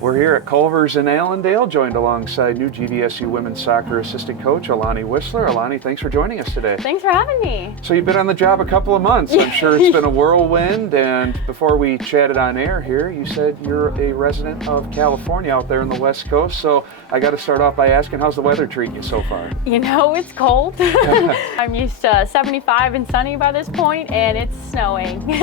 We're here at Culver's in Allendale, joined alongside new GVSU women's soccer assistant coach Aulani Whisler. Aulani, thanks for joining us today. Thanks for having me. So you've been on the job a couple of months. I'm sure it's been a whirlwind, and before we chatted on air here, you said you're a resident of California out there in the West Coast, so I got to start off by asking, how's the weather treating you so far? You know, it's cold. I'm used to 75 and sunny by this point, and it's snowing.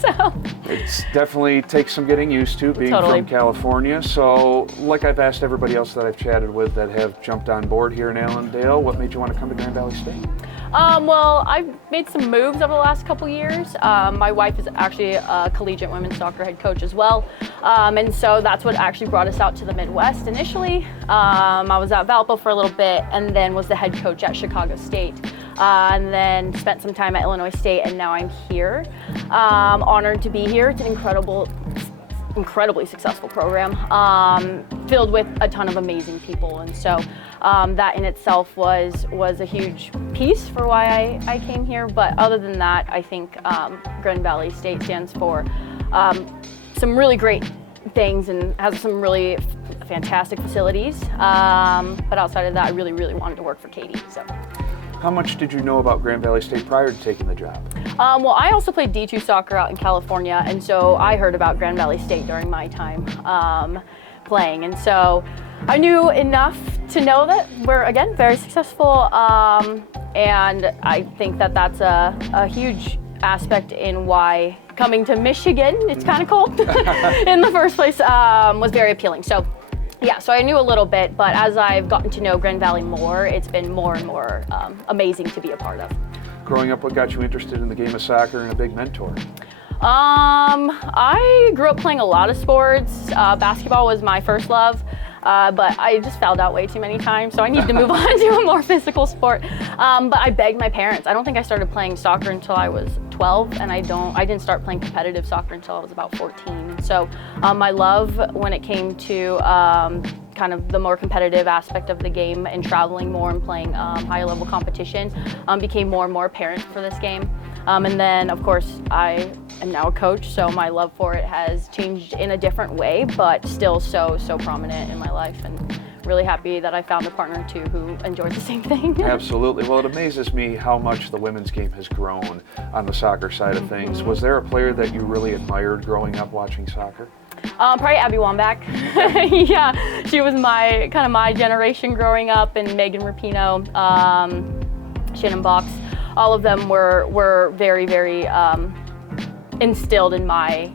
So It's definitely takes some getting used to being Totally. from California. So like I've asked everybody else that I've chatted with that have jumped on board here in Allendale, what made you want to come to Grand Valley State? Well, I've made some moves over the last couple years. My wife is actually a collegiate women's soccer head coach as well. And so that's what actually brought us out to the Midwest initially. I was at Valpo for a little bit and then was the head coach at Chicago State. And then spent some time at Illinois State, and now I'm here. Honored to be here. It's an incredibly successful program, filled with a ton of amazing people, and so that in itself was a huge piece for why I came here. But other than that, I think Grand Valley State stands for some really great things and has some really fantastic facilities. But outside of that, I really wanted to work for Katie. So. How much did you know about Grand Valley State prior to taking the job? Well, I also played D2 soccer out in California, and so I heard about Grand Valley State during my time playing. And so I knew enough to know that we're, again, very successful. And I think that that's a huge aspect in why coming to Michigan, it's kind of cold, in the first place, was very appealing. So. Yeah, so I knew a little bit, but as I've gotten to know Grand Valley more, it's been more and more amazing to be a part of. Growing up, what got you interested in the game of soccer and a big mentor? I grew up playing a lot of sports. Basketball was my first love, but I just fouled out way too many times, so I needed to move on to a more physical sport. But I begged my parents. I don't think I started playing soccer until I was 12, and I didn't start playing competitive soccer until I was about 14. So my love when it came to kind of the more competitive aspect of the game and traveling more and playing higher level competition became more and more apparent for this game. And then, of course, I am now a coach, so my love for it has changed in a different way, but still so prominent in my life. And really happy that I found a partner too who enjoys the same thing. Absolutely. Well, it amazes me how much the women's game has grown on the soccer side of things. Was there a player that you really admired growing up watching soccer? Probably Abby Wambach. Yeah, she was my generation growing up, and Megan Rapinoe, Shannon Box. All of them were very instilled in my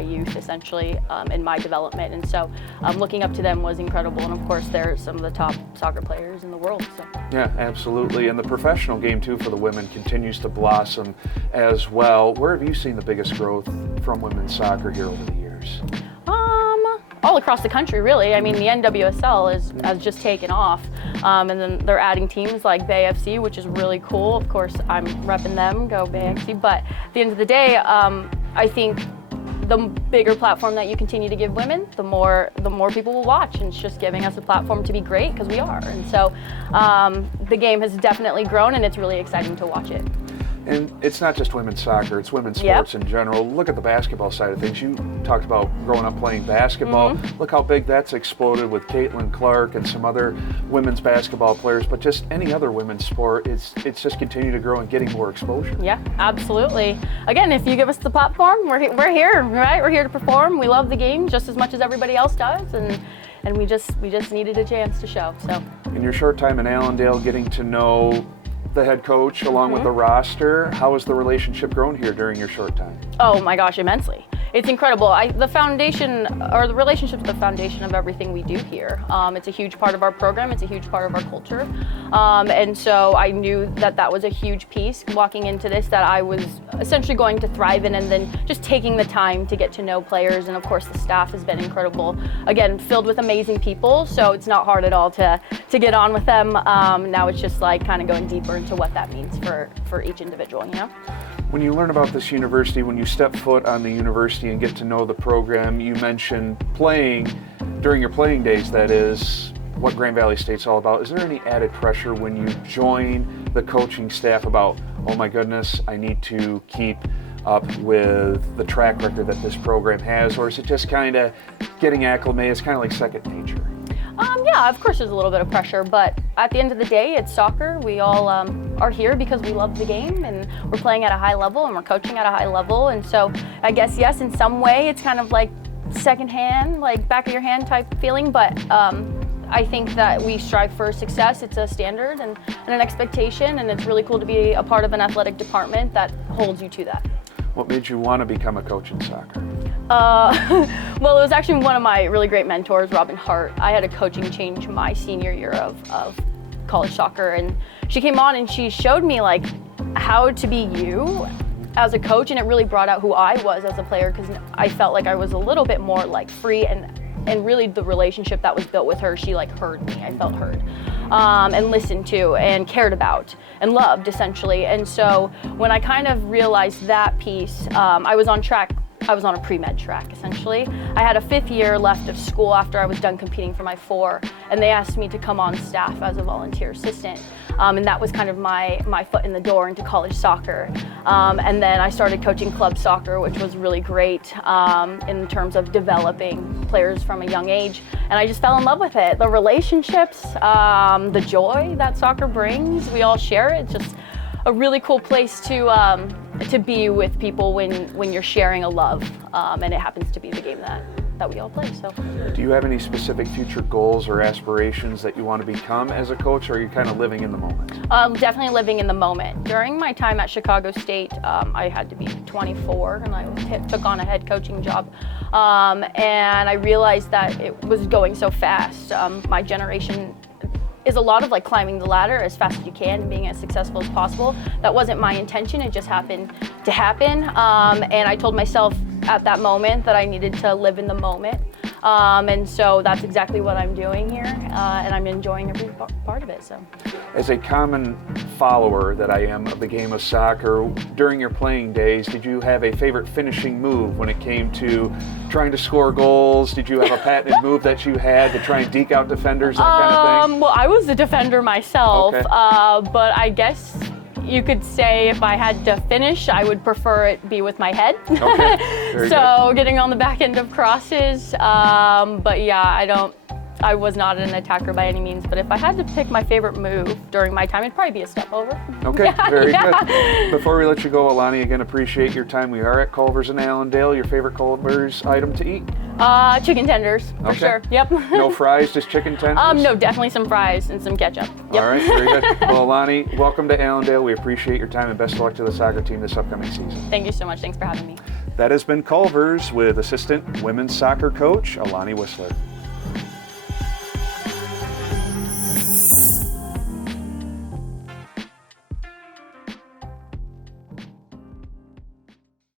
youth, essentially, in my development. And so looking up to them was incredible. And of course, they're some of the top soccer players in the world. So. Yeah, absolutely. And the professional game, too, for the women continues to blossom as well. Where have you seen the biggest growth from women's soccer here over the years? All across the country, really. I mean, the NWSL has just taken off. And then they're adding teams like Bay FC, which is really cool. Of course, I'm repping them, go Bay FC. But at the end of the day, I think the bigger platform that you continue to give women, the more people will watch, and it's just giving us a platform to be great, because we are. And so the game has definitely grown, and it's really exciting to watch it. And it's not just women's soccer, it's women's sports in general. Look at the basketball side of things. You talked about growing up playing basketball. Look how big that's exploded with Caitlin Clark and some other women's basketball players, but just any other women's sport, it's just continued to grow and getting more exposure. Yeah, absolutely. Again, if you give us the platform, we're here, right? We're here to perform. We love the game just as much as everybody else does, and we just needed a chance to show. So. In your short time in Allendale, getting to know the head coach along with the roster, how has the relationship grown here during your short time? Oh my gosh, immensely. It's incredible. The foundation, or the relationship is the foundation of everything we do here. It's a huge part of our program. It's a huge part of our culture. And so I knew that was a huge piece walking into this that I was essentially going to thrive in, and then just taking the time to get to know players. And of course, the staff has been incredible. Again, filled with amazing people, so it's not hard at all to get on with them. Now it's just like kind of going deeper into what that means for each individual, you know? When you learn about this university, when you step foot on the university and get to know the program, you mentioned playing, during your playing days, that is, what Grand Valley State's all about. Is there any added pressure when you join the coaching staff about, oh my goodness, I need to keep up with the track record that this program has, or is it just kind of getting acclimated is kind of like second nature. Yeah, of course there's a little bit of pressure, but at the end of the day, it's soccer. We all are here because we love the game, and we're playing at a high level, and we're coaching at a high level. And so I guess, yes, in some way, it's kind of like secondhand, like back of your hand type feeling, but I think that we strive for success. It's a standard and an expectation, and it's really cool to be a part of an athletic department that holds you to that. What made you want to become a coach in soccer? Well, it was actually one of my really great mentors, Robin Hart. I had a coaching change my senior year of college soccer, and she came on and she showed me like how to be you as a coach, and it really brought out who I was as a player, because I felt like I was a little bit more like free, and really the relationship that was built with her, she like heard me. I felt heard and listened to and cared about and loved, essentially. And so when I kind of realized that piece, I was on track. I was on a pre-med track, essentially. I had a 5th year left of school after I was done competing for my 4, and they asked me to come on staff as a volunteer assistant. And that was kind of my foot in the door into college soccer. And then I started coaching club soccer, which was really great in terms of developing players from a young age. And I just fell in love with it. The relationships, the joy that soccer brings, we all share it. It's just a really cool place to be with people when you're sharing a love, and it happens to be the game that we all play. So, do you have any specific future goals or aspirations that you want to become as a coach, or are you kind of living in the moment? Definitely living in the moment. During my time at Chicago State, I had to be 24, and I took on a head coaching job, and I realized that it was going so fast. My generation is a lot of like climbing the ladder as fast as you can and being as successful as possible. That wasn't my intention, it just happened to happen. And I told myself at that moment that I needed to live in the moment. And so that's exactly what I'm doing here, and I'm enjoying every part of it. So, as a common follower that I am of the game of soccer, during your playing days, did you have a favorite finishing move when it came to trying to score goals? Did you have a patented move that you had to try and deke out defenders, that kind of thing? Well, I was a defender myself, Okay. but I guess you could say if I had to finish, I would prefer it be with my head. Okay. Very So getting on the back end of crosses, but yeah, I was not an attacker by any means, but if I had to pick my favorite move during my time, it'd probably be a step over. Okay, Yeah, very yeah. good. Before we let you go, Aulani, again, appreciate your time. We are at Culver's in Allendale. Your favorite Culver's item to eat? Chicken tenders, for Okay. sure. Yep. No fries, just chicken tenders? No, definitely some fries and some ketchup. Yep. All right, very good. Well, Aulani, welcome to Allendale. We appreciate your time, and best of luck to the soccer team this upcoming season. Thank you so much. Thanks for having me. That has been Culver's with assistant women's soccer coach Aulani Whisler.